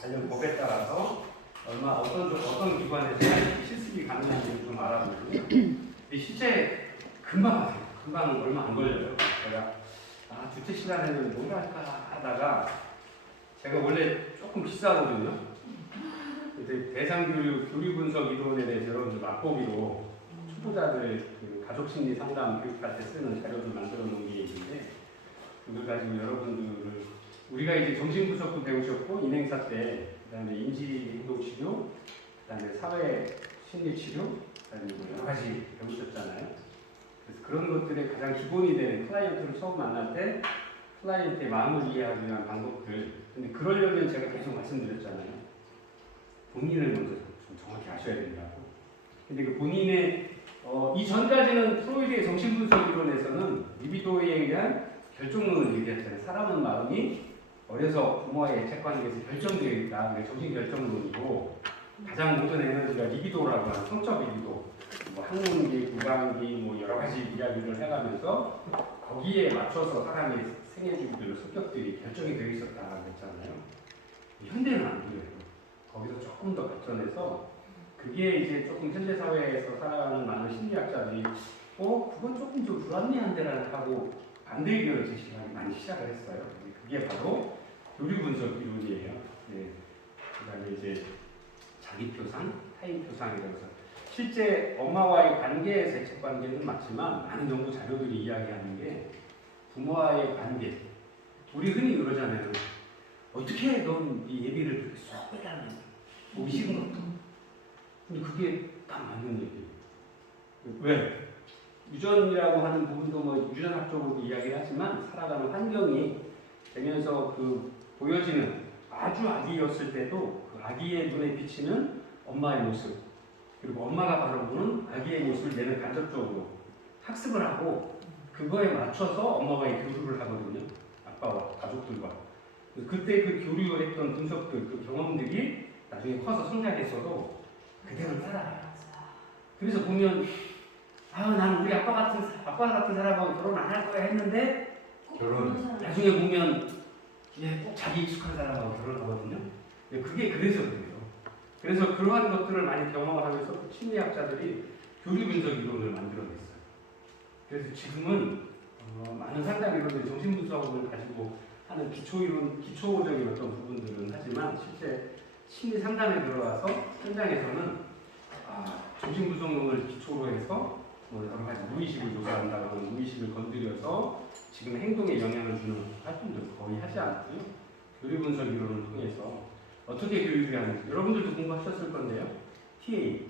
관련 법에 따라서 어떤 기관에서 실습이 가능한지 좀 알아보고요. 근데 실제 금방 하세요. 금방 얼마 안 걸려요. 제가 주택 시간에는 뭔가 할까 하다가 제가 원래 조금 비싸거든요. 이제 대상교육 교류 분석 이론에 대해서 여러분들 맛보기로 초보자들 그 가족 심리 상담 교육할 때 쓰는 자료를 만들어 놓은 게 있는데 그걸 가지고 여러분들을 우리가 이제 정신 분석도 배우셨고 인행사 때 그다음에 인지 행동 치료, 그다음에 사회 심리 치료, 그다음에 여러 가지 배우셨잖아요. 그래서 그런 것들의 가장 기본이 되는 클라이언트를 처음 만날 때 클라이언트의 마음을 이해하기 위한 방법들. 근데 그러려면 제가 계속 말씀드렸잖아요. 본인을 먼저 좀 정확히 아셔야 된다고. 근데 그 본인의 이전까지는 프로이드의 정신분석 이론에서는 리비도에 의한 결정론을 얘기했잖아요. 사람은 마음이 어려서 부모와의 애착관계에서 결정되어 있다. 그게 정신 결정론이고 가장 모든 에너지가 리비도라고 하는 성적 리비도, 뭐 학문기, 구강기, 뭐 여러 가지 이야기를 해가면서 거기에 맞춰서 사람의 생애주기들, 성격들이 결정이 되어 있었다고 했잖아요. 현대는 안 그래요. 거기서 조금 더 발전해서 그게 이제 조금 현대 사회에서 살아가는 많은 심리학자들이 그건 조금 좀 불합리한데라는 하고 반대 의견을 제시하기 많이 시작을 했어요. 그게 바로 교류 분석 이론이에요. 네. 그다음에 이제 자기 표상, 타인 표상이라고 해서 실제 엄마와의 관계에서 애착 관계는 맞지만 많은 연구 자료들이 이야기하는 게 부모와의 관계. 우리 흔히 그러잖아요. 어떻게 넌 이 예비를 그렇게 쏙 빼가는 보기 싫은 것도. 근데 그게 딱 맞는 얘기예요. 왜? 유전이라고 하는 부분도 뭐 유전학적으로도 이야기를 하지만 살아가는 환경이 되면서 그 보여지는 아주 아기였을 때도 그 아기의 눈에 비치는 엄마의 모습, 그리고 엄마가 바라보는 아기의 모습을 얘는 간접적으로 학습을 하고 그거에 맞춰서 엄마와의 교류를 하거든요. 아빠와 가족들과. 그때 그 교류했던 분석들, 그 경험들이 나중에 커서 성장했어도 그대로 따라가요. 그래서 보면 나는 우리 아빠 같은 사람하고 결혼 안 할 거야 했는데 나중에 보면 꼭 자기 익숙한 사람하고 결혼하거든요. 그게 그래서 그래요. 그래서 그러한 것들을 많이 경험을 하면서 심리학자들이 교류 분석 이론을 만들어냈어요. 그래서 지금은 많은 상담 이론들 정신분석을 가지고 하는 기초적인 어떤 부분들은 하지만 실제 심리 상담에 들어가서 현장에서는 정신분석론을 기초로 해서 뭐 여러 가지 무의식을 조사한다거나 무의식을 건드려서 지금 행동에 영향을 주는 활동들 거의 하지 않고요. 교류 분석 이론을 통해서 어떻게 교육이 하는지 여러분들도 공부하셨을 건데요. TA.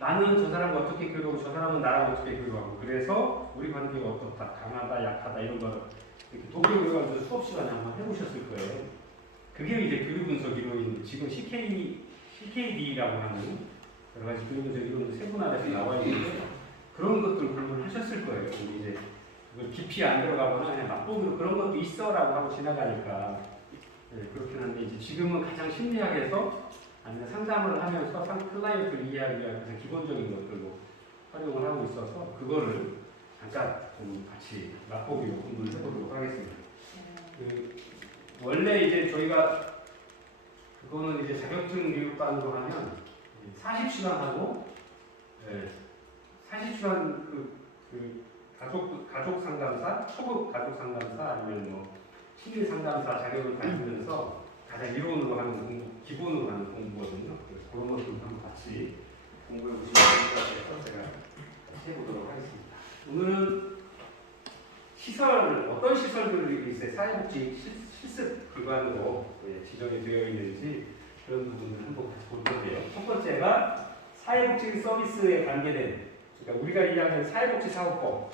나는 저 사람과 어떻게 교류하고 저 사람은 나랑 어떻게 교류하고 그래서 우리 관계가 어떻다, 강하다, 약하다 이런 거 이렇게 독일 교육하면서 수업 시간에 한번 해보셨을 거예요. 그게 이제 교류 분석 이론인데 지금 CKD라고 하는 여러 가지 교류 분석 이론도 세분화돼서 나와 있는데 그런 것들 공부를 하셨을 거예요. 근데 이제 그걸 깊이 안 들어가거나 그냥 맛보기로 그런 것도 있어라고 하고 지나가니까 그렇긴 한데 이제 지금은 가장 심리학에서 아니면 상담을 하면서 클라이언트를 이해하기 위한 가장 기본적인 것들로 활용을 하고 있어서 그거를 잠깐 좀 같이 맛보기로 공부를 해보도록 하겠습니다. 원래 이제 저희가 그거는 이제 자격증 교육반으로 하면 40시간 하고 40시간 그 가족 상담사, 초급 가족 상담사 아니면 뭐 심리 상담사 자격을 가지면서 가장 이론으로 하는 공부, 기본으로 하는 공부거든요. 그래서 그런 것들 한번 같이 공부해 보시면 좋을 것 같아서 제가 같이 해보도록 하겠습니다. 오늘은 어떤 시설들이 있어요? 사회복지 실습 기관으로 지정이 되어 있는지 그런 부분을 한번 같이 볼 건데요. 첫 번째가 사회복지 서비스에 관계된, 그러니까 우리가 이야기하는 사회복지사업법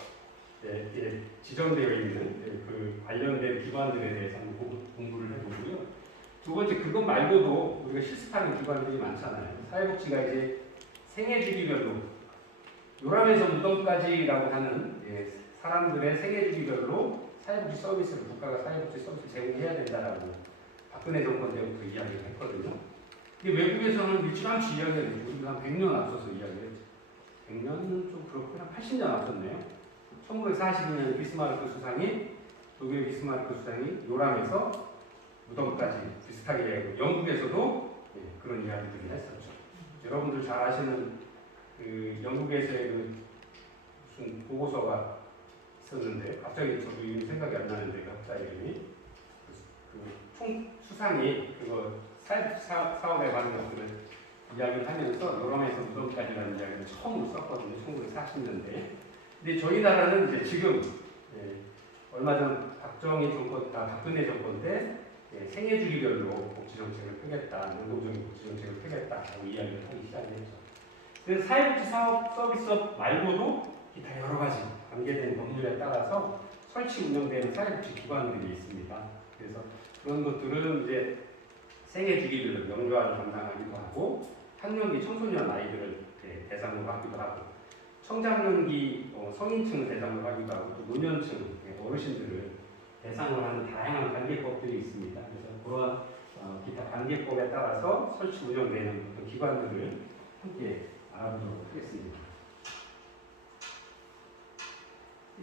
지정되어 있는 그 관련된 기관들에 대해서 한번 공부를 해보고요. 두 번째, 그것 말고도 우리가 실습하는 기관들이 많잖아요. 사회복지가 이제 생애주기별로 요람에서 무덤까지라고 하는 사람들의 생애주기별로 사회복지 서비스를 국가가 사회복지 서비스를 제공해야 된다라고 박근혜 정권 때부터 이야기를 했거든요. 근데 외국에서는 일찌감치 이야기를 했죠. 우리가 한 100년 앞서서 이야기를 했죠. 100년은 좀 그렇구나. 80년 앞섰네요. 1942년 비스마르크 수상이, 독일 비스마르크 수상이 요람에서 무덤까지 비슷하게 영국에서도 그런 이야기들을 했었죠. 여러분들 잘 아시는 그 영국에서의 그 무슨 보고서가 있었는데 갑자기 저도 이름이 생각이 안 나는데 학자 이름이 총 수상이 그거 사업에 관한 것들을 이야기를 하면서 유럽에서 무덤까지라는 이야기를 처음으로 썼거든요. 1940년대. 근데 저희 나라는 이제 지금 얼마 전 박근혜 정권 때 생애 주기별로 복지 정책을 펴겠다, 능동적인 복지 정책을 펴겠다라고 이야기를 하기 시작했죠. 그래서 사회복지 사업 서비스업 말고도 기타 여러 가지 관계된 법률에 따라서 설치 운영되는 사회복지 기관들이 있습니다. 그래서 그런 것들은 이제 생애 주기별로 영유아를 담당하기도 하고 학령기 청소년 아이들을 대상으로 하기도 하고 청장년기 성인층을 대상으로 하기도 하고 또 노년층 어르신들을 대상으로 하는 다양한 관계법들이 있습니다. 그래서 그러한 기타 관계법에 따라서 설치 운영되는 기관들을 함께 알아보도록 하겠습니다.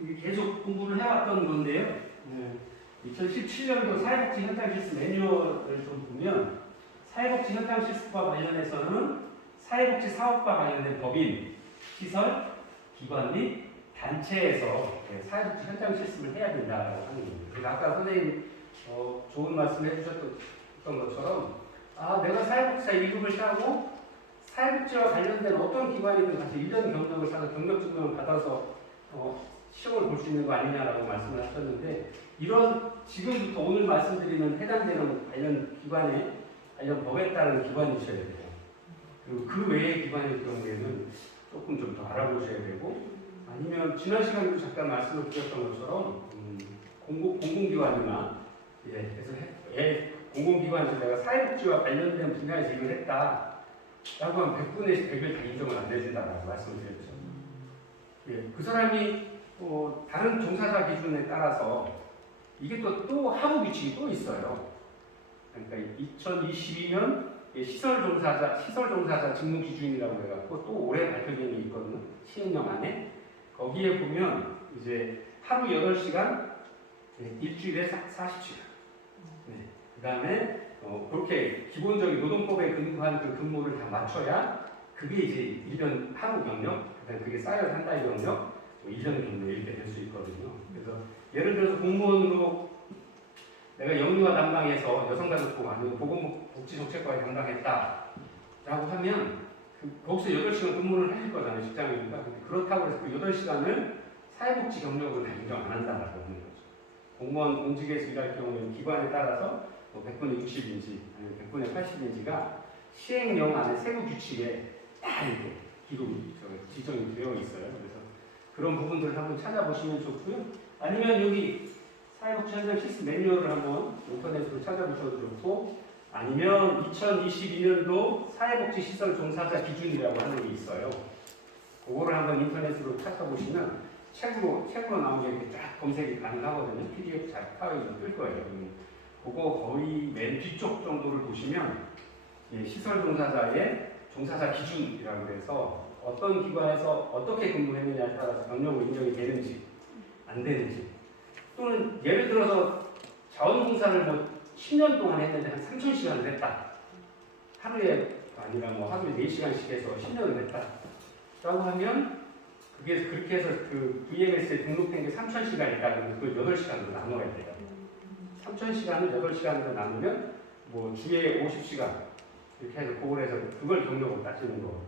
이게 계속 공부를 해왔던 건데요. 2017년도 사회복지 현장 실습 매뉴얼을 좀 보면 사회복지 현장 실습과 관련해서는 사회복지 사업과 관련된 법인, 시설, 기관 및 단체에서 사회복지 현장 실습을 해야 된다고 하는 겁니다. 그래서 아까 선생님 좋은 말씀 해주셨던 것처럼 내가 사회복지사 2급을 따고 사회복지와 관련된 어떤 기관이든 가서 1년 경력을 사서 경력증명을 받아서 시험을 볼 수 있는 거 아니냐라고 말씀을 하셨는데 이런 지금부터 오늘 말씀드리는 해당되는 관련 기관에 관련 법에 따른 기관이셔야 돼요. 그리고 그 외의 기관일 경우에는 조금 좀 더 알아보셔야 되고 아니면 지난 시간에도 잠깐 말씀을 드렸던 것처럼 공공기관이나 그래서 공공기관에서 내가 사회복지와 관련된 분야에서 일을 했다 라고 하면 100분의 100을 다 인정을 안 해준다고 말씀드렸죠. 그 사람이 다른 종사자 기준에 따라서 이게 또 하부 규칙이 또 있어요. 그러니까 2022년 시설 종사자 직무 기준이라고 해갖고 또 올해 발표된 게 있거든요. 시행령 안에 거기에 보면 이제 하루 8시간, 일주일에 40시간. 그 다음에 그렇게 기본적인 노동법에 근거한 그 근무를 다 맞춰야 그게 이제 1년 하루 경력, 그다음에 그게 쌓여서 한 달 경력, 1년 경력 이렇게 될 수 있거든요. 그래서 예를 들어서 공무원으로 내가 영유아 담당해서 여성가족부 아니면 보건복지정책과에 담당했다라고 하면 거기서 8시간 근무를 하실 거잖아요. 직장이니까. 그렇다고 해서 그 8시간을 사회복지 경력으로 다 인정 안 한다라고 하는 거죠. 공무원 공직에서 일할 경우에는 기관에 따라서 100분의 60인지 아니면 100분의 80인지가 시행령 안에 세부 규칙에 다 이렇게 기록이 지정이 되어 있어요. 그래서 그런 부분들을 한번 찾아보시면 좋고요. 아니면 여기 사회복지 현장 실습 매뉴얼을 한번 인터넷으로 찾아보셔도 좋고 아니면 2022년도 사회복지 시설 종사자 기준이라고 하는 게 있어요. 그거를 한번 인터넷으로 찾아보시면 책으로 나온 게 이렇게 쫙 검색이 가능하거든요. PDF 잘 파일이 뜰 거예요. 그거 거의 맨 뒤쪽 정도를 보시면 시설 종사자의 종사자 기준이라고 해서 어떤 기관에서 어떻게 근무했느냐에 따라서 경력으로 인정이 되는지 안 되는지 또는 예를 들어서 자원봉사를 10년 동안 했는데 한 3,000시간을 했다. 하루에 아니라 하루에 4시간씩 해서 10년을 했다. 라고 하면 그게 그렇게 해서 그 VMS에 등록된 게 3,000시간 있다면 그걸 8시간으로 나눠야 돼요. 3,000시간을 8시간으로 나누면 주에 50시간 이렇게 해서 그걸 해서 그걸 경력으로 따지는 거.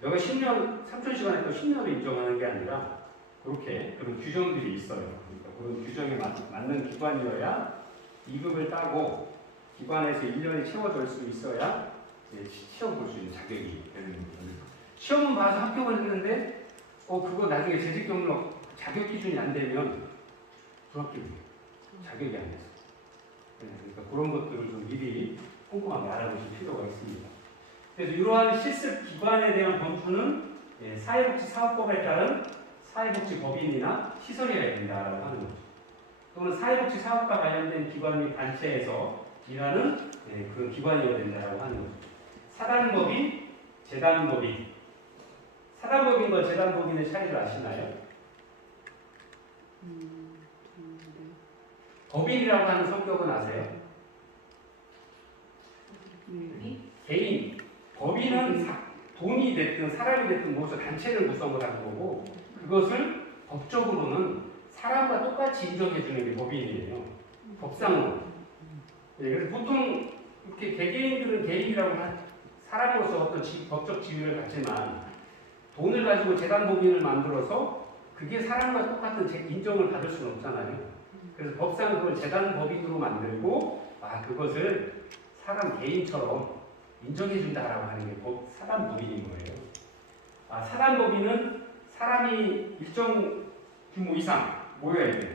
내가 10년, 3,000시간 했던 10년을 인정하는 게 아니라 그렇게 그런 규정들이 있어요. 그러니까 그런 규정에 맞는 기관이어야 2급을 따고 기관에서 1년이 채워질 수 있어야 시험 볼 수 있는 자격이 되는 거거든요. 시험은 봐서 합격을 했는데 그거 나중에 재직 경력 자격 기준이 안 되면 불합격이에요. 자격이 안 돼서. 그러니까 그런 것들을 좀 미리 꼼꼼하게 알아보실 필요가 있습니다. 그래서 이러한 실습 기관에 대한 범주는 사회복지 사업법에 따른 사회복지 법인이나 시설이어야 된다라고 하는 거죠. 또는 사회복지 사업과 관련된 기관 및 단체에서 일하는 그런 기관이어야 된다라고 하는 거죠. 사단법인, 재단법인. 사단법인과 재단법인의 차이를 아시나요? 법인이라고 하는 성격은 아세요? 개인, 법인은 돈이 됐든 사람이 됐든 모여서 단체를 구성을 하는 거고 그것을 법적으로는 사람과 똑같이 인정해 주는 게 법인이에요. 법상으로. 네, 그래서 보통 이렇게 개개인들은 개인이라고 사람으로서 어떤 법적 지위를 갖지만 돈을 가지고 재단법인을 만들어서 그게 사람과 똑같은 인정을 받을 수는 없잖아요. 그래서 법상 그걸 재단법인으로 만들고 그것을 사람 개인처럼 인정해준다라고 하는 게 사단법인인 거예요. 사단법인은 사람이 일정 규모 이상 모여야 돼요.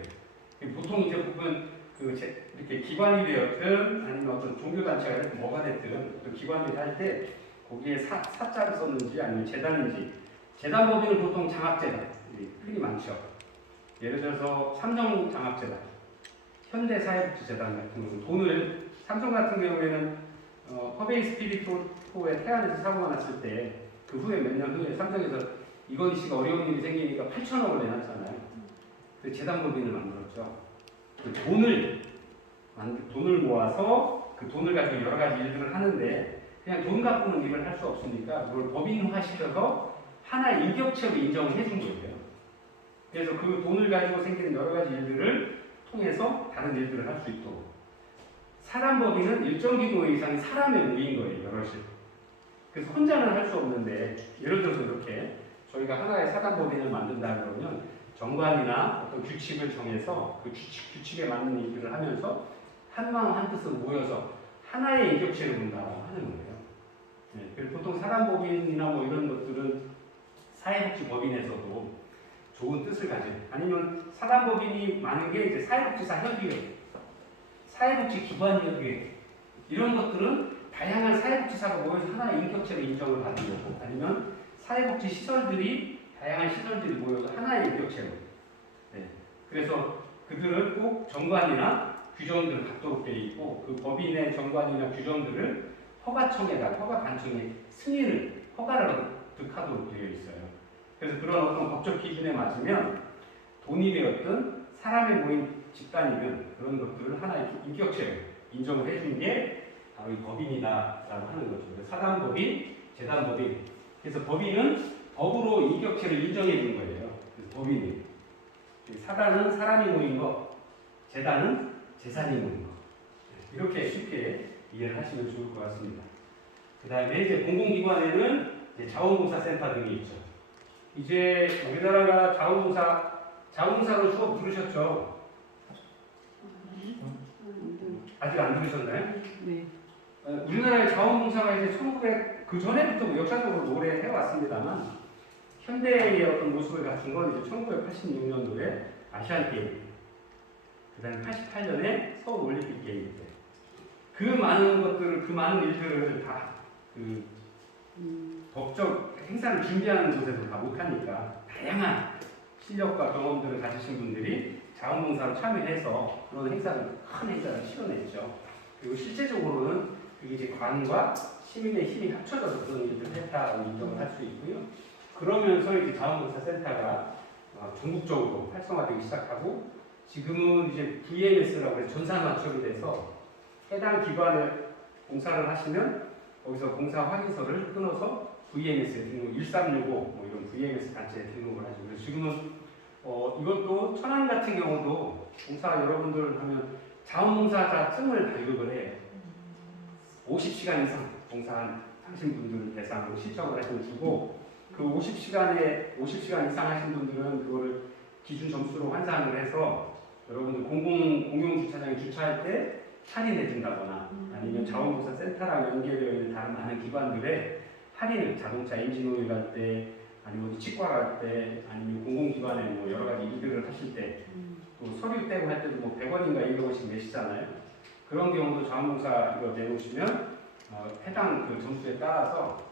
보통 이제 보면 이렇게 기관이 되었든 아니면 어떤 종교단체가 됐든 뭐가 됐든 그 기관이 할 때 거기에 사자를 썼는지 아니면 재단인지 재단법인은 보통 장학재단 흔히 많죠. 예를 들어서 삼성 장학재단, 현대사회복지재단 같은 경우는 돈을 삼성 같은 경우에는 허베이 스피리토의 태안에서 사고가 났을 때 그 후에 몇 년 후에 삼성에서 이건희 씨가 어려운 일이 생기니까 8천억을 내놨잖아요. 그 재단법인을 만들었죠. 그 돈을 모아서 그 돈을 가지고 여러 가지 일들을 하는데 그냥 돈 갖고는 일을 할 수 없으니까 그걸 법인화시켜서 하나의 인격체로 인정을 해준 거예요. 그래서 그 돈을 가지고 생기는 여러 가지 일들을 통해서 다른 일들을 할 수 있도록. 사단법인은 일정 규모 이상의 사람에 모인 거예요, 여럿이. 그래서 혼자는 할 수 없는데, 예를 들어서 이렇게 저희가 하나의 사단법인을 만든다 그러면 정관이나 어떤 규칙을 정해서 그 규칙에 맞는 일들을 하면서 한 마음 한 뜻으로 모여서 하나의 인격체를 본다고 하는 거예요. 네, 그래서 보통 사단법인이나 뭐 이런 것들은 사회복지법인에서도 좋은 뜻을 가진, 아니면 사단법인이 많은 게 이제 사회복지사 협의회, 사회복지기관협의회 이런 것들은 다양한 사회복지사가 모여서 하나의 인격체로 인정을 받는 거고, 아니면 사회복지 시설들이 다양한 시설들이 모여서 하나의 인격체로. 네. 그래서 그들은 꼭 정관이나 규정들을 갖도록 되어 있고 그 법인의 정관이나 규정들을 허가관청의 승인을 허가를 득하도록 되어 있어요. 그래서 그런 어떤 법적 기준에 맞으면 돈이 되었든 사람이 모인 집단이든 그런 것들을 하나의 인격체로 인정을 해준 게 바로 이 법인이다라고 하는 거죠. 사단법인, 재단법인. 그래서 법인은 법으로 인격체를 인정해 준 거예요. 그래서 법인이. 사단은 사람이 모인 것, 재단은 재산이 모인 것. 이렇게 쉽게 이해를 하시면 좋을 것 같습니다. 그 다음에 이제 공공기관에는 이제 자원봉사센터 등이 있죠. 이제 우리나라가 자원봉사로 수업 들으셨죠? 아직 안 들으셨나요? 네. 우리나라의 자원봉사가 이제 그 전에부터 역사적으로 오래 해왔습니다만 현대의 어떤 모습을 갖춘 건 이제 1986년도에 아시안 게임, 그다음에 88년에 서울 올림픽 게임 때 그 많은 것들을 그 많은 일들을 다 그 법적 행사를 준비하는 곳에서 다 못하니까 다양한 실력과 경험들을 가지신 분들이 자원봉사로 참여해서 그런 큰 행사를 실어냈죠. 그리고 실제적으로는 그게 이제 관과 시민의 힘이 합쳐져서 그런 일들을 했다고 인정을 할 수 있고요. 그러면서 이제 자원봉사센터가 전국적으로 활성화되기 시작하고 지금은 이제 VMS라고 해서 전산화축이 돼서 해당 기관에 봉사를 하시면 거기서 봉사 확인서를 끊어서 VMS에 등록, 1365 뭐 이런 VMS 단체에 등록을 하죠. 그래서 지금은 이것도 천안 같은 경우도 봉사 여러분들 하면 자원봉사자증을 발급을 해요. 50시간 이상 봉사하신 분들 대상으로 신청을 하시면 주고 그 50시간 이상 하신 분들은 그거를 기준 점수로 환산을 해서 여러분들 공용주차장에 주차할 때 할인해 준다거나 아니면 자원봉사센터랑 연계되어 있는 다른 많은 기관들의 할인을 자동차 엔진오일 갈 때 아니면 치과 갈 때 아니면 공공기관에 뭐 여러 가지 일들을 하실 때 또 서류 떼고 할 때도 뭐 100원인가 200원씩 내시잖아요. 그런 경우도 자원봉사 이거 내놓으시면 해당 그 점수에 따라서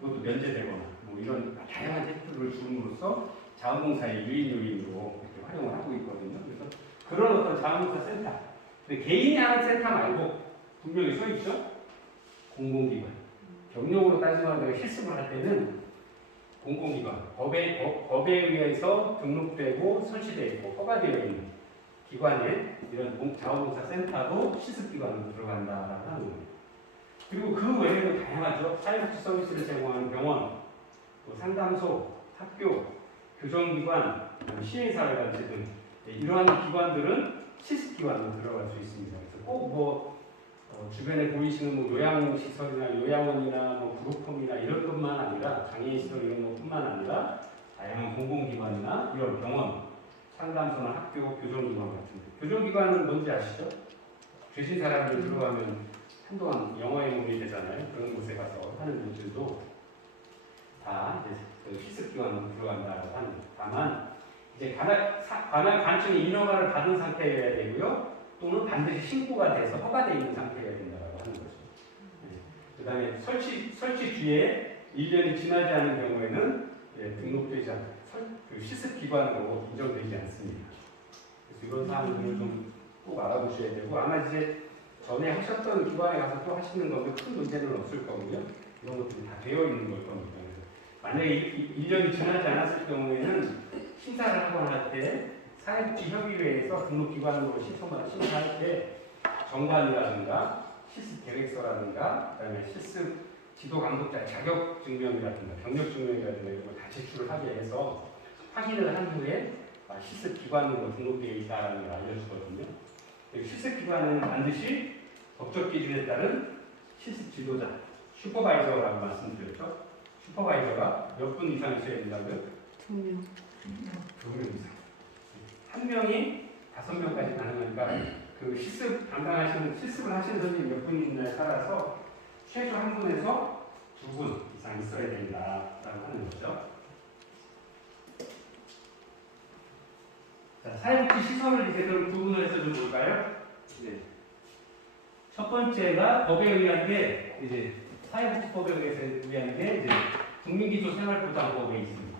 그것도 면제되거나 뭐 이런 다양한 혜택을 줌으로써 자원봉사의 유인 요인으로 이렇게 활용을 하고 있거든요. 그래서 그런 어떤 자원봉사 센터, 근데 개인이 하는 센터 말고 분명히 써 있죠. 공공기관. 경영으로 따지면 내가 실습을 할 때는 공공기관, 법에 의해서 등록되고 설치되어 있고 허가되어 있는 기관에 이런 자원봉사 센터도 실습기관으로 들어간다라고 하는 거예요. 그리고 그 외에도 다양하죠. 사회복지 서비스를 제공하는 병원, 또 상담소, 학교, 교정기관, 시민사회단체 등 이러한 기관들은 실습기관으로 들어갈 수 있습니다. 그래서 꼭 주변에 보이시는 요양시설이나 요양원이나 그룹홈이나 이런 것만 아니라 장애인시설 이런 것뿐만 아니라 다양한 공공기관이나 이런 병원, 상담소나 학교, 교정기관 같은 데. 교정기관은 뭔지 아시죠? 죄진 사람들 들어가면 한동안 영어에 몸이 되잖아요. 그런 곳에 가서 하는 분들도 다 이제 그 실습기관으로 들어간다고 하는 거예요. 다만 이제 관할 관청의 인허가를 받은 상태여야 되고요. 또는 반드시 신고가 돼서 허가되어 있는 상태여야 된다고 하는 거죠. 네. 그 다음에 설치 뒤에 1년이 지나지 않은 경우에는 등록되지 않고 실습기관으로 인정되지 않습니다. 그래서 이런 사항들을 좀 꼭 알아보셔야 되고, 아마 이제 전에 하셨던 기관에 가서 또 하시는 건데 큰 문제는 없을 거고요. 이런 것들이 다 되어 있는 걸 겁니다. 그래서 만약에 1년이 지나지 않았을 경우에는 심사를 하거나 할 때 사회복지협의회에서 등록기관으로 심사할 때 정관이라든가 실습 계획서라든가 그다음에 실습 지도 감독자 자격 증명이라든가 경력 증명이라든가 이런 걸 다 제출을 하게 해서 확인을 한 후에 실습 기관으로 등록되어 있다는 걸 알려주거든요. 실습 기관은 반드시 법적 기준에 따른 실습 지도자, 슈퍼바이저라고 말씀드렸죠. 슈퍼바이저가 몇 분 이상 있어야 된다고요? 2명. 2명 이상. 한 명이 5명까지 가능하니까 그 실습을 하시는 선생님 몇 분이냐에 따라서 최소 한 분에서 2분 이상 있어야 된다라고 하는 거죠. 자, 사회복지 시설을 이제 그럼 구분을 해서 좀 볼까요? 네. 첫 번째가 법에 의한 게 이제 사회복지법에 의한 게 이제 국민기초생활보장법에 있습니다.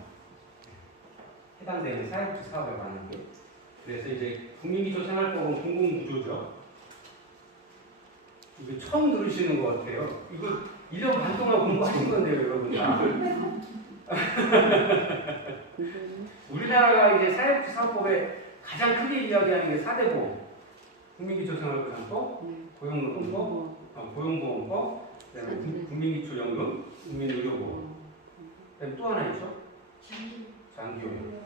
해당되는 사회복지 사업에 관한 게. 그래서 이제 국민기초생활법은 공공구조죠. 이거 처음 들으시는 것 같아요. 이거 1년 반 동안 공부하신 건데요, 여러분. 우리나라가 이제 사회복지 사업법에 가장 크게 이야기하는 게 4대 보험. 국민기초생활보장법, 고용노동법, 고용보험법, 그다음에 국민기초연금, 국민의료보험. 그다음에 또 하나 있죠? 장기요양.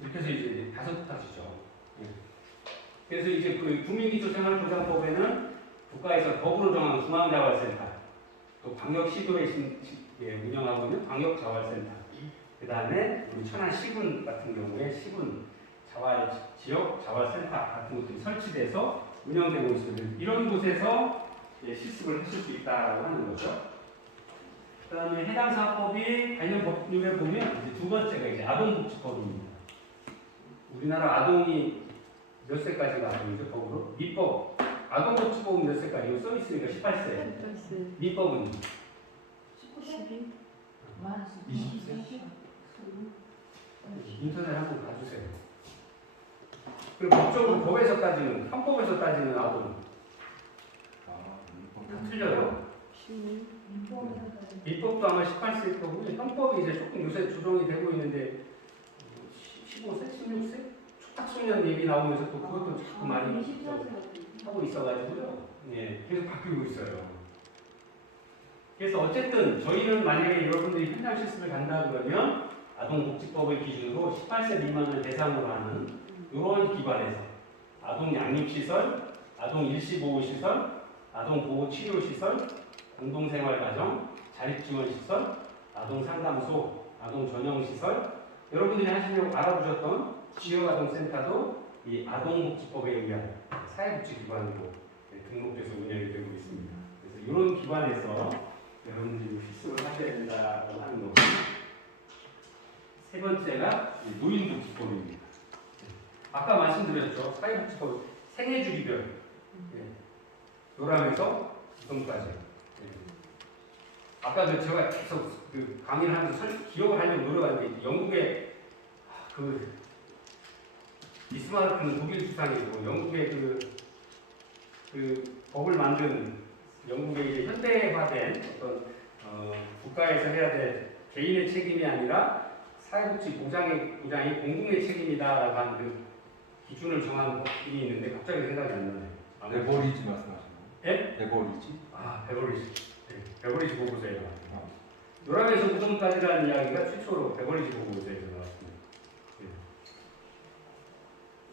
이렇게 해서 이제 5가지죠. 그래서 이제 그 국민기초생활보장법에는 국가에서 법으로 정한 중앙자활센터, 또 광역시도에 운영하고 있는 광역자활센터, 그 다음에 우리 천안 시군 같은 경우에 시군 지역 자활센터 같은 곳들이 설치돼서 운영되고 있습니다. 이런 곳에서 실습을 하실 수 있다고 하는 거죠. 그 다음에 해당 사업법이 관련 법률에 보면 이제 두 번째가 이제 아동복지법입니다. 우리나라 아동이 몇 세까지가 아동이죠, 법으로? 민법. 아동복지법은 몇 세까지? 이거 써 있으니까 18세. 민법은 12? 20세? 인터넷 한번 봐주세요. 그리고 법적으로 법에서 따지는, 헌법에서 따지는 아동. 다 틀려요. 민법도 아마 18세일 거고, 헌법이 이제 조금 요새 조정이 되고 있는데, 15세, 16세? 초탁소년 얘기 나오면서 또 그것도 자꾸 많이 하고 있어가지고요. 예, 계속 바뀌고 있어요. 그래서 어쨌든 저희는 만약에 여러분들이 현장 실습을 간다 그러면 아동복지법을 기준으로 18세 미만을 대상으로 하는 이런 기관에서 아동 양육시설, 아동 일시보호시설, 아동 보호치료시설, 공동생활가정, 자립지원시설, 아동상담소, 아동전용시설, 여러분들이 하시려고 알아보셨던 지역아동센터도 이 아동복지법에 의한 사회복지기관으로 등록돼서 운영이 되고 있습니다. 그래서 이런 기관에서 여러분들이 필수를 하셔야 된다고 하는 거고, 세 번째가 노인복지법입니다. 아까 말씀드렸죠. 사회복지법 생애주기별 요람에서 지금까지. 아까 제가 계속 그 강의를 하면서 기억을 하려고 노력하는데 영국의 그 비스마르크는 독일 수상이고 영국의 그 법을 만든 영국의 이제 현대화된 어떤 국가에서 해야 될 개인의 책임이 아니라 사회복지 보장이 공동의 책임이다라고 하는 그 기준을 정한 법이 있는데 갑자기 생각이 안 나네요. 베버리지 말씀하시나요? 예? 베버리지? 아, 베버리지. 네. 베버리지 보고서에 나왔습니다. 요람에서 우동까지라는 이야기가 최초로 베버리지 보고서에서 나왔습니다. 예.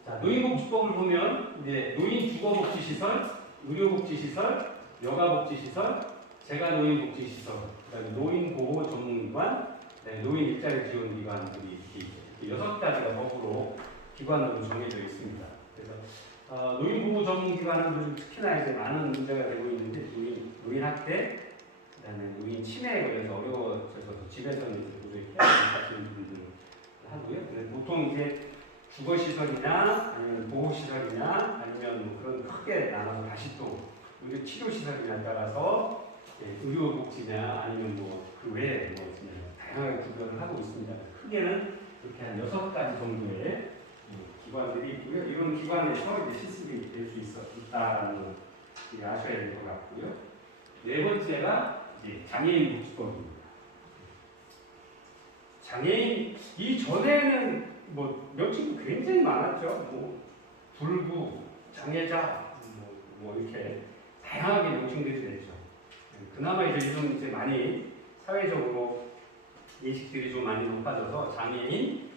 자, 노인복지법을 보면 이제 노인 주거복지시설, 의료복지시설, 여가복지시설, 재가노인복지시설, 그다음에 노인보호전문기관, 그다음에 노인 일자리 지원기관들이 이렇게 6가지가 법으로 기관으로 정해져 있습니다. 그래서 노인보호전문기관은 요즘 특히나 이제 많은 문제가 되고 있는데 노인 학대, 그다음에 노인 치매에 걸려서 어려워져서 집에서는 이제 도저히 케어를 못 받는 분들 하고요. 근데 보통 이제 주거시설이나 아니면 보호시설이나 아니면 뭐 그런 크게 나눠서 다시 또 의료 치료시설이냐에 따라서 의료복지냐 아니면 뭐 그 외에 뭐 다양하게 구별을 하고 있습니다. 크게는 이렇게 한 6가지 정도의 기관들이 있고요. 이런 기관에서 이제 실습이 될 수 있다라는 걸 아셔야 될 것 같고요. 네 번째가 이제 장애인 복지법입니다. 장애인 이전에는 뭐 명칭이 굉장히 많았죠. 뭐 불구, 장애자, 뭐 이렇게 다양하게 명칭들이 됐죠. 그나마 이제 요즘 이제 많이 사회적으로 인식들이 좀 많이 높아져서 장애인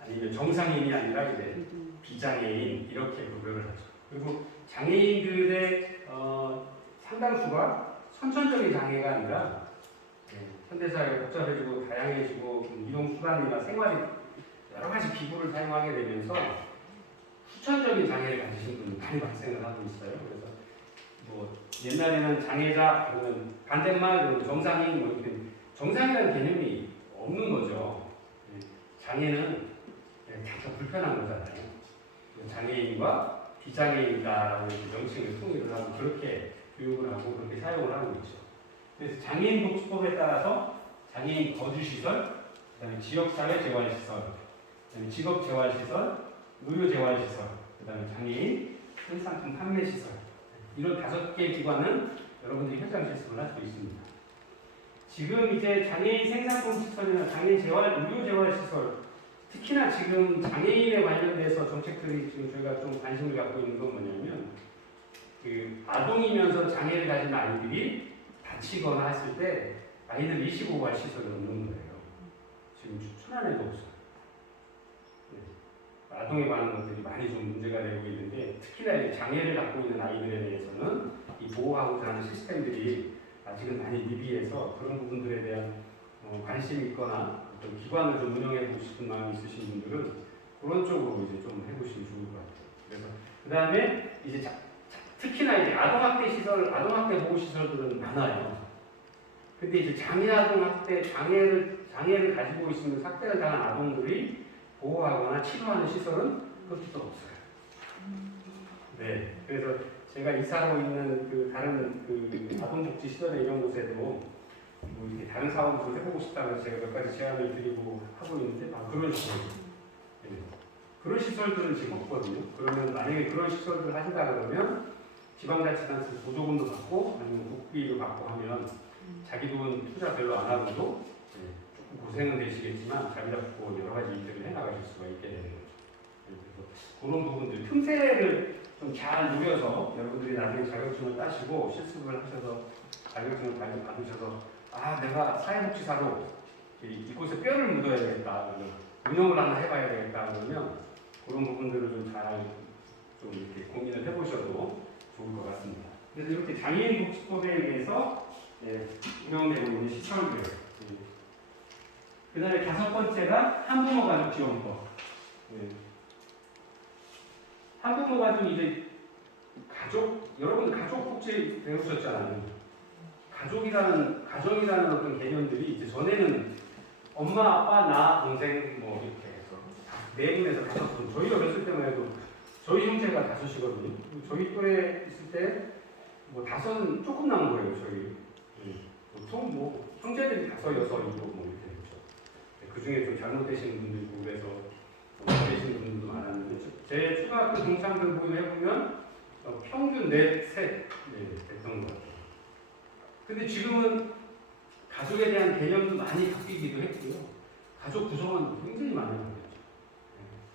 아니면 정상인이 아니라 이제 비장애인 이렇게 구별을 하죠. 그리고 장애인들의 상당수가 선천적인 장애가 아니라 현대사회가 복잡해지고 다양해지고 이동 수단이나 생활이 여러 가지 기구를 사용하게 되면서 후천적인 장애를 가지신 분이 많이 발생을 하고 있어요. 그래서 뭐 옛날에는 장애자 그러면 반대말 정상인 뭐 이렇게 정상이라는 개념이 없는 거죠. 장애는 다 불편한 거잖아요. 장애인과 비장애인이다라고 명칭을 통일을 하고 그렇게 교육을 하고 그렇게 사용을 하고 있죠. 그래서 장애인 복지법에 따라서 장애인 거주시설, 그다음에 지역사회 재활시설, 그다음에 직업재활시설, 의료재활시설, 그다음에 장애인 생산품 판매시설 이런 5개 기관은 여러분들이 현장 실습을 할 수 있습니다. 지금 이제 장애인 생산품 시설이나 장애인 재활, 의료재활시설 특히나 지금 장애인에 관련돼서 정책들이 지금 저희가 좀 관심을 갖고 있는 건 뭐냐면 그 아동이면서 장애를 가진 아이들이 다치거나 했을 때 아이들 25갈 시설이 없는 거예요. 지금 천안에도 없어요. 아동에 관한 것들이 많이 좀 문제가 되고 있는데 특히나 장애를 갖고 있는 아이들에 대해서는 이 보호하고자 하는 시스템들이 아직은 많이 미비해서 그런 부분들에 대한 관심이 있거나 어떤 기관을 좀 운영해 보고 싶은 마음이 있으신 분들은 그런 쪽으로 이제 좀 해보시면 좋을 것 같아요. 그래서 그 다음에 이제 특히나 이제 아동학대 시설, 아동학대 보호 시설들은 많아요. 근데 이제 장애아동학대 장애를 가지고 있으면 학대를 당한 아동들이 보호하거나 치료하는 시설은 그것도 없어요. 네, 그래서 제가 이사하고 있는 그 다른 그 아동복지 시설의 이런 곳에도 뭐 이렇게 다른 사업을 해보고 싶다고 제가 몇 가지 제안을 드리고 하고 있는데 그런 시설, 네. 그런 시설들은 지금 없거든요. 그러면 만약에 그런 시설들을 하신다 그러면 지방자치단체 보조금도 받고 아니면 국비도 받고 하면 자기 돈 투자 별로 안 하고도 조금 고생은 되시겠지만 자기 잡고 여러 가지 일들을 해나가실 수가 있게 되는 거죠. 그래서 그런 부분들 틈새를 좀 잘 누려서 여러분들이 나중에 자격증을 따시고 실습을 하셔서 자격증을 받으셔서 내가 사회복지사로 이곳에 뼈를 묻어야겠다, 운영을 하나 해봐야 되겠다 그러면 그런 부분들을 좀 잘 좀 이렇게 고민을 해보셔도 좋을 것 같습니다. 그래서 이렇게 장애인 복지법에 의해서 운영되고 있는 시설들. 그 다음에 5번째가 한부모 가족 지원법. 한부모 가족 이제 여러분 가족 복지 배우셨잖아요. 가정이라는 어떤 개념들이 이제 전에는 엄마, 아빠, 나, 동생 뭐 이렇게 해서 4분에서 5분. 저희 어렸을 때만 해도 저희 형제가 5이거든요. 저희 또래 있을 때 뭐 5은 조금 나온 거예요, 저희. 보통 뭐 형제들이 5, 6, 7 뭐 이렇게 됐죠. 그 중에 좀 잘못되시는 분도 있고 그래서 잘못되시는 분들도 많았는데 제 초등학교 동창들 모임해보면 평균 4, 3 됐던 것 같아요. 근데 지금은 가족에 대한 개념도 많이 바뀌기도 했고요. 가족 구성원도 굉장히 많이 바뀌었죠.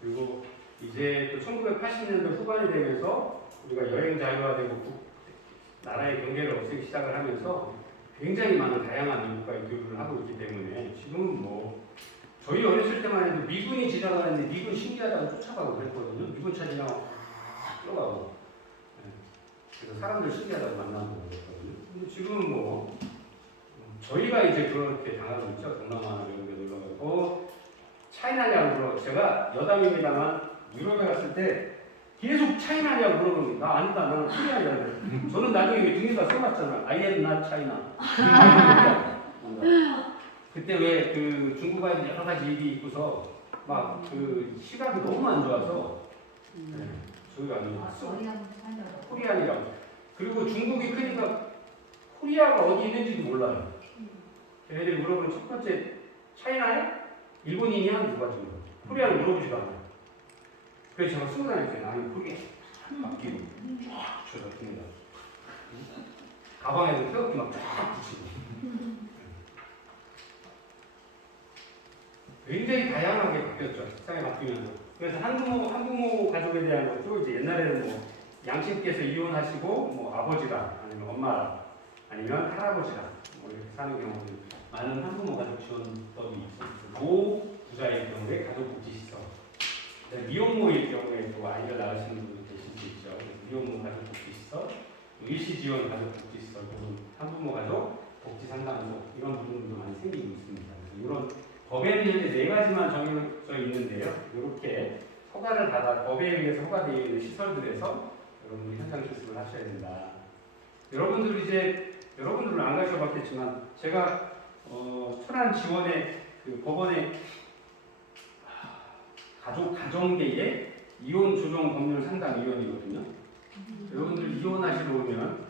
그리고 이제 또 1980년대 후반이 되면서 우리가 여행 자유화되고 나라의 경계를 없애기 시작을 하면서 굉장히 많은 다양한 이국과의 교류를 하고 있기 때문에 지금은 뭐 저희 어렸을 때만 해도 미군이 지나가는데 미군 신기하다고 쫓아가고 그랬거든요. 미군 차 지나가고 막 뛰어가고 네. 그래서 사람들 신기하다고 만나고 그랬거든요. 근데 지금은 뭐 저희가 이제 그렇게 당하고 있죠. 동남아 이런 데 놀러가고 차이나냐고 물어. 제가 여담입니다만 유럽에 갔을 때 계속 차이나냐고 물어보는 나 아니다 나는 코리아냐고. 저는 나중에 등에다 써놨잖아. I am not China. 그때 왜 그 중국과 이제 여러 가지 얘기 있고서 막 그 시각이 너무 안 좋아서 네. 저희가 코리안이라고. 그리고 중국이 크니까 코리아가 어디 있는지도 몰라요. 걔네들이 물어보는 첫 번째 차이나야? 일본인이야? 누가 지금? 코리아를 물어보지도 않아요. 그래서 제가 쓰고 다녔어요. 아니 코리아 막기로 쫙 쳐다봅니다. 가방에도 태극기 막쫙 붙이고. 굉장히 다양하게 바뀌었죠. 세상이 바뀌면서. 그래서 한부모 가족에 대한 것도 이제 옛날에는 뭐 양친께서 이혼하시고 뭐 아버지랑 아니면 엄마랑 아니면 할아버지랑 뭐 이렇게 사는 경우는 많은 한부모 가족 지원법이 있습니다. 노부자의 경우에 가족복지시설, 미혼모일 경우에 또 아이를 낳으시는 분이 계실 수 있죠. 미혼모 가족복지시설, 일시지원 가족복지시설, 또는 한부모 가족 복지상담소 이런 부분들도 많이 생기고 있습니다. 이런 법에는 현재 4가지만 정해져 있는데요. 이렇게 허가를 받아 법에 의해서 허가되어 있는 시설들에서 여러분들이 현장 실습을 하셔야 된다. 여러분들은 안 가셔봤겠지만 제가 천안 지원의 그 법원의 가정계의 이혼 조정 법률 상담위원이거든요. 여러분들 이혼하시러 오면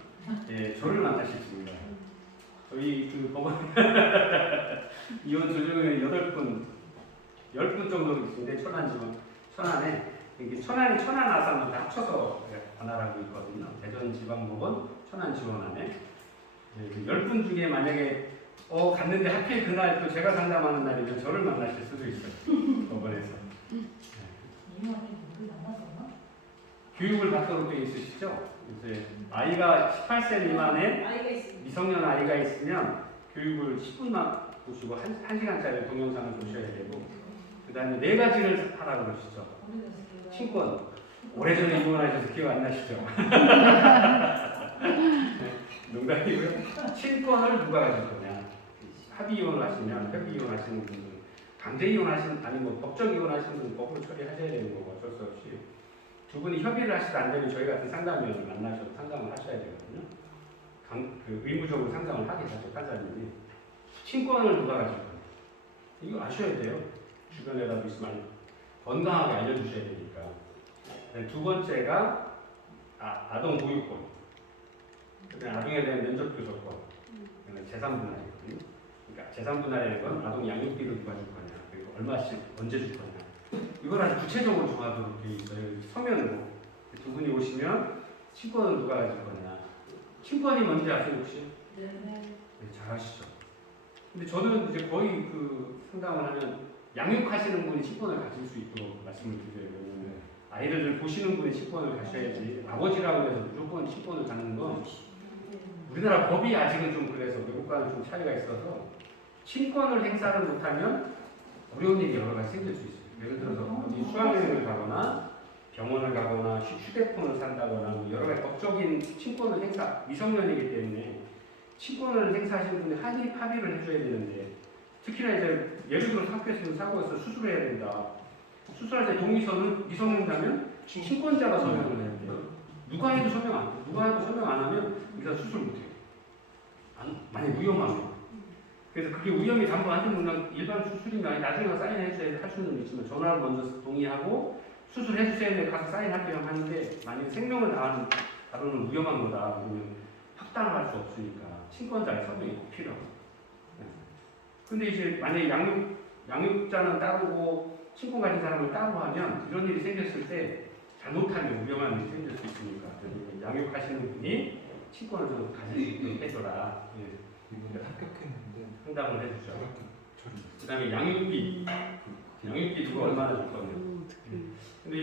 저를 만나실지 몰라요. 저희 그 법원 이혼 조정에 8분, 10분 정도 있는데 천안에 이게 천안 아산도 다 합쳐서 관할하고 있거든요. 대전지방법원 천안지원안에 10분 중에 만약에 갔는데 하필 그날 또 제가 상담하는 날이면 저를 만나실 수도 있어요. 법원에서. 교육을 받도록 되어 있으시죠? 이제 아이가 18세 미만의 미성년 아이가 있으면 교육을 10분만 보시고 1시간짜리 동영상을 보셔야 되고 그 다음에 4가지를 하라고 그러시죠. 친권. 오래전에 이혼하셔서 기억 안 나시죠? 농담이고요. 친권을 누가 가질 거냐. 합의 이혼을 하시면 협의 이혼 하시는 분들, 강제 이혼 하시는 아니 뭐 법적 이혼 하시는 분은 법으로 처리하셔야 되는 거고 어쩔 수 없이 두 분이 협의를 하시도 안 되면 저희 같은 상담위원을 만나셔서 상담을 하셔야 되거든요. 의무적으로 상담을 하게 하죠 판사님이. 친권을 누가 가질 거냐. 이거 아셔야 돼요. 주변에라도 있으면 건강하게 알려주셔야 되니까. 두 번째가 아동 보육권. 그다음에 아동에 대한 면접 교섭권. 재산 분할이거든요. 그러니까 재산 분할이라는 건 아동 양육비를 누가 줄 거냐, 그리고 얼마씩 언제 줄 거냐. 이걸 아주 구체적으로 정하도록 되어 있어요. 서면으로 두 분이 오시면 친권은 누가 가질 거냐. 친권이 뭔지 아세요 혹시? 네, 잘 아시죠. 근데 저는 이제 거의 그 상담을 하면 양육하시는 분이 친권을 가질 수 있도록 말씀을 드려요. 왜냐면 아이를 보시는 분이 친권을 가셔야지 아버지라고 해서 무조건 친권을 갖는 건 우리나라 법이 아직은 좀 그래서 외국과는 좀 차이가 있어서 친권을 행사를 못하면 어려운 일이 여러 가지 생길 수 있어요. 예를 들어서 어디 수학여행을 가거나 병원을 가거나 휴대폰을 산다거나 뭐 여러 가지 법적인 친권을 행사, 미성년이기 때문에 친권을 행사하시는 분이 합의를 해줘야 되는데 특히나 이제 예를 들어서 학교에서 사고에서 수술을 해야 된다. 수술할 때 동의서는 미성년이라면 친권자가 서명을 해야 돼요. 누가 해도 서명 안 돼요. 누가 해도 서명 안 하면 일단 수술 못 해요. 만약 위험하면. 그래서 그게 위험이 담보 안 되면 일반 수술이면 나중에 사인해줘야 할 수는 있지만 전화를 먼저 동의하고 수술해주셔야 돼 가서 사인할게요 하는데 만약에 생명을 다루는 위험한 거다 그러면 확당할 수 없으니까 친권자의 서명이 꼭 필요하고. 근데 이제 만약에 양육자는 따르고 친권 가진 사람을 따로 하면 이런 일이 생겼을 때 잘못하면 위험한 일이 생길 수 있으니까 양육하시는 분이 친권을 좀 가질 수 있도록 해줘라. 이번에 합격했는데 상담을 해주죠. 그 다음에 양육비 누가 얼마나 줄 거냐. 근데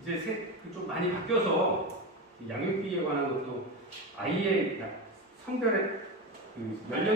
이제 좀 많이 바뀌어서 양육비에 관한 것도 아이의 성별에 그 연령